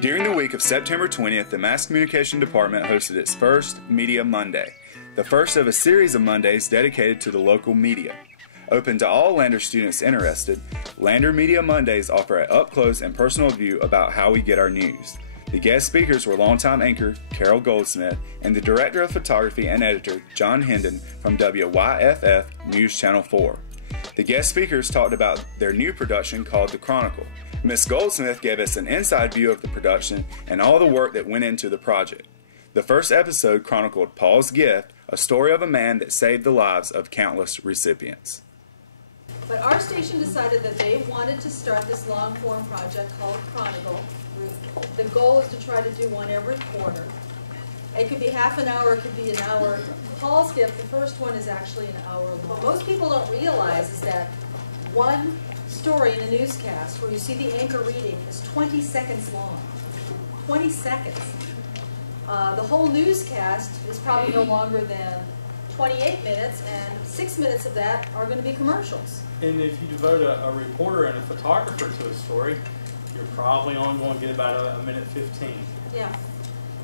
During the week of September 20th, the Mass Communication Department hosted its first Media Monday, the first of a series of Mondays dedicated to the local media. Open to all Lander students interested, Lander Media Mondays offer an up-close and personal view about how we get our news. The guest speakers were longtime anchor Carol Goldsmith and the Director of Photography and Editor John Hendon from WYFF News Channel 4. The guest speakers talked about their new production called The Chronicle. Miss Goldsmith gave us an inside view of the production and all the work that went into the project. The first episode chronicled Paul's Gift, a story of a man that saved the lives of countless recipients. But our station decided that they wanted to start this long-form project called Chronicle. The goal is to try to do one every quarter. It could be half an hour, it could be an hour. Paul's Gift, the first one, is actually an hour. What most people don't realize is that one story in a newscast where you see the anchor reading is 20 seconds long. 20 seconds. The whole newscast is probably no longer than 28 minutes, and 6 minutes of that are going to be commercials. And if you devote a reporter and a photographer to a story, you're probably only going to get about a minute 15. Yeah.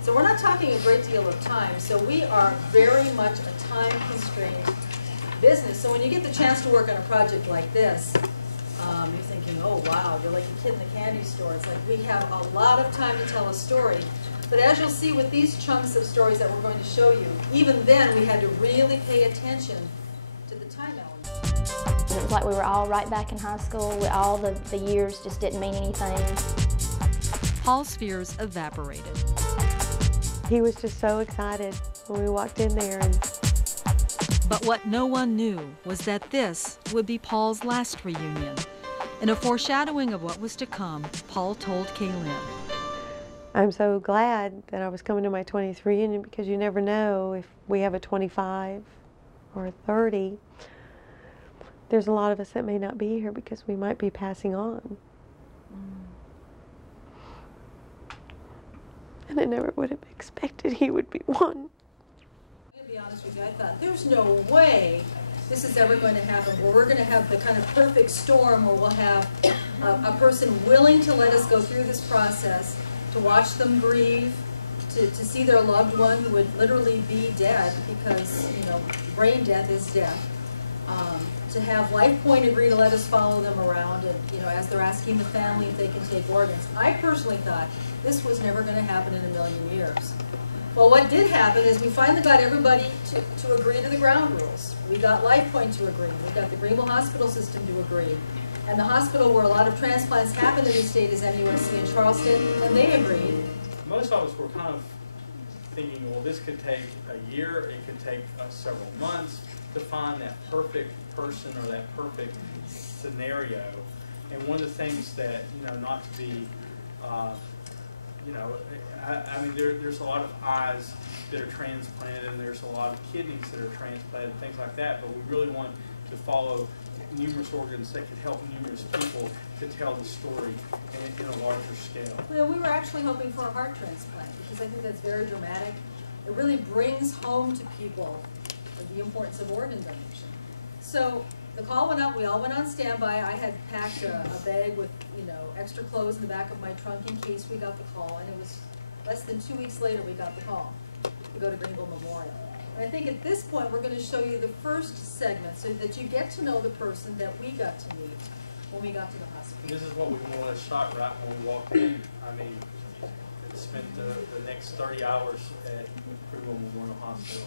So we're not talking a great deal of time, so we are very much a time-constrained business. So when you get the chance to work on a project like this, you're thinking, oh wow, you're like a kid in the candy store. It's like we have a lot of time to tell a story. But as you'll see with these chunks of stories that we're going to show you, even then we had to really pay attention to the time element. It was like we were all right back in high school. All the years just didn't mean anything. Paul's fears evaporated. He was just so excited when we walked in there. But what no one knew was that this would be Paul's last reunion. In a foreshadowing of what was to come, Paul told Kaylin, I'm so glad that I was coming to my 20th reunion, because you never know if we have a 25 or a 30. There's a lot of us that may not be here because we might be passing on. And I never would have expected he would be one. To be honest with you, I thought, there's no way this is ever going to happen, where we're going to have the kind of perfect storm where we'll have a person willing to let us go through this process, to watch them grieve, to see their loved one who would literally be dead, because, you know, brain death is death. To have LifePoint agree to let us follow them around, and, you know, as they're asking the family if they can take organs. I personally thought this was never going to happen in a million years. Well, what did happen is we finally got everybody to agree to the ground rules. We got LifePoint to agree. We got the Greenville Hospital System to agree. And the hospital where a lot of transplants happen in the state is MUSC in Charleston, and they agreed. Most of us were kind of thinking, well, this could take a year, it could take several months to find that perfect person or that perfect scenario. And one of the things that, you know, not to be, you know, I mean, there's a lot of eyes that are transplanted, and there's a lot of kidneys that are transplanted, things like that, but we really want to follow numerous organs that could help numerous people to tell the story in a larger scale. Well, we were actually hoping for a heart transplant, because I think that's very dramatic. It really brings home to people the importance of organ donation. So the call went out, we all went on standby. I had packed a bag with, you know, extra clothes in the back of my trunk in case we got the call, and it was less than 2 weeks later we got the call to go to Greenville Memorial. And I think at this point we're going to show you the first segment so that you get to know the person that we got to meet when we got to the hospital. And this is what we more or less shot right when we walked in. I mean, it spent the next 30 hours at Greenville Memorial Hospital.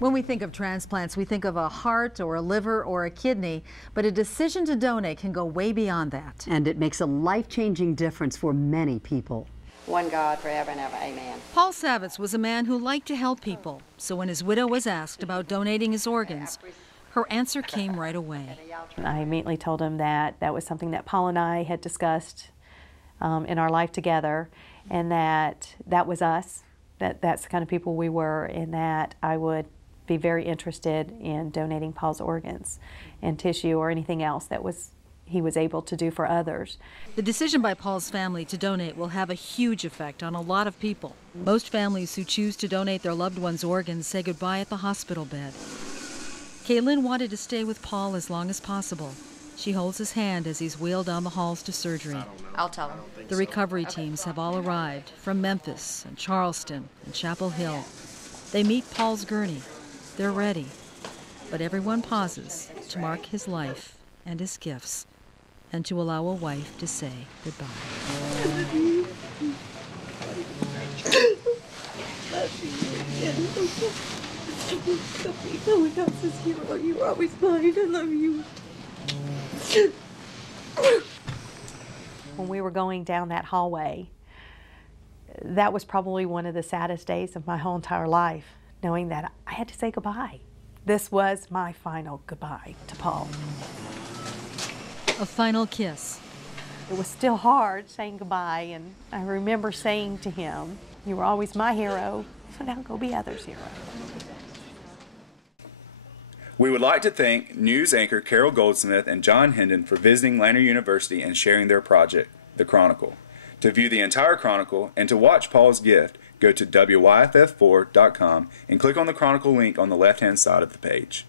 When we think of transplants, we think of a heart or a liver or a kidney, but a decision to donate can go way beyond that. And it makes a life-changing difference for many people. One God forever and ever, amen. Paul Savitz was a man who liked to help people, so when his widow was asked about donating his organs, her answer came right away. I immediately told him that that was something that Paul and I had discussed in our life together, and that was us, that's the kind of people we were, and that I would be very interested in donating Paul's organs and tissue or anything else that he was able to do for others. The decision by Paul's family to donate will have a huge effect on a lot of people. Most families who choose to donate their loved one's organs say goodbye at the hospital bed. Kaylin wanted to stay with Paul as long as possible, She holds his hand as he's wheeled down the halls to surgery. I'll tell him. The recovery teams have all arrived from Memphis and Charleston and Chapel Hill. They meet Paul's gurney. They're ready. But everyone pauses to mark his life and his gifts and to allow a wife to say goodbye. No one else is here. You were always mine. I love you. When we were going down that hallway, that was probably one of the saddest days of my whole entire life, knowing that I had to say goodbye. This was my final goodbye to Paul. A final kiss. It was still hard saying goodbye, and I remember saying to him, "You were always my hero, so now go be others' hero." We would like to thank news anchor Carol Goldsmith and John Hendon for visiting Lander University and sharing their project, The Chronicle. To view the entire Chronicle and to watch Paul's gift, go to wyff4.com and click on the Chronicle link on the left-hand side of the page.